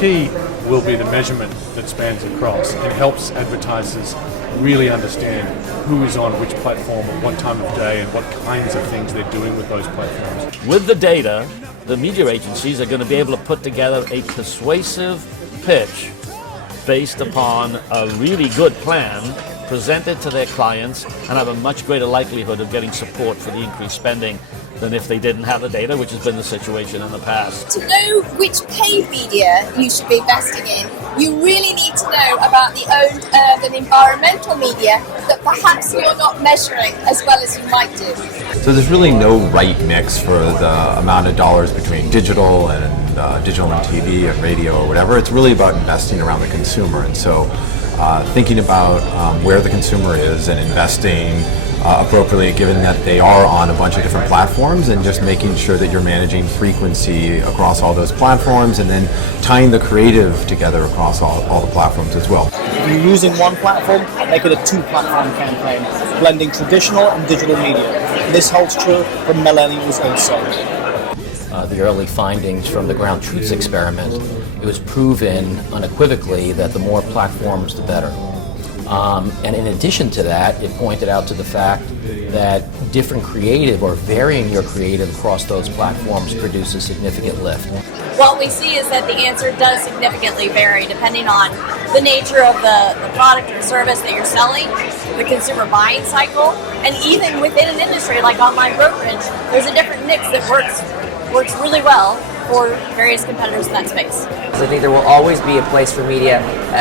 key will be the measurement that spans across and helps advertisers really understand who is on which platform at what time of day and what kinds of things they're doing with those platforms. With the data, the media agencies are going to be able to put together a persuasive pitch based upon a really good plan presented to their clients and have a much greater likelihood of getting support for the increased spending than if they didn't have the data, which has been the situation in the past. To know which paid media you should be investing in, you really need to know about the owned, earned and environmental media that perhaps you're not measuring as well as you might do. So there's really no right mix for the amount of dollars between digital and TV and radio or whatever. It's really about investing around the consumer, and so thinking about where the consumer is and investing appropriately, given that they are on a bunch of different platforms, and just making sure that you're managing frequency across all those platforms, and then tying the creative together across all the platforms as well. If you're using one platform, make it a two-platform campaign, blending traditional and digital media. This holds true for millennials also. The early findings from the Ground Truths experiment, it was proven unequivocally that the more platforms, the better. And in addition to that, it pointed out to the fact that different creative or varying your creative across those platforms produces significant lift. What we see is that the answer does significantly vary depending on the nature of the product or service that you're selling, the consumer buying cycle, and even within an industry like online brokerage, there's a different mix that works really well for various competitors in that space. I think there will always be a place for media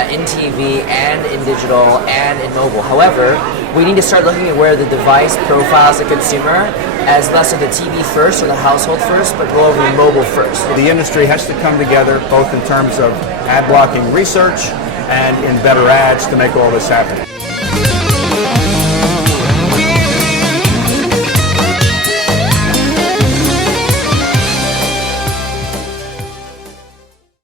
in TV and in digital and in mobile. However, we need to start looking at where the device profiles the consumer as less of the TV first or the household first, but more of the mobile first. The industry has to come together both in terms of ad blocking research and in better ads to make all this happen.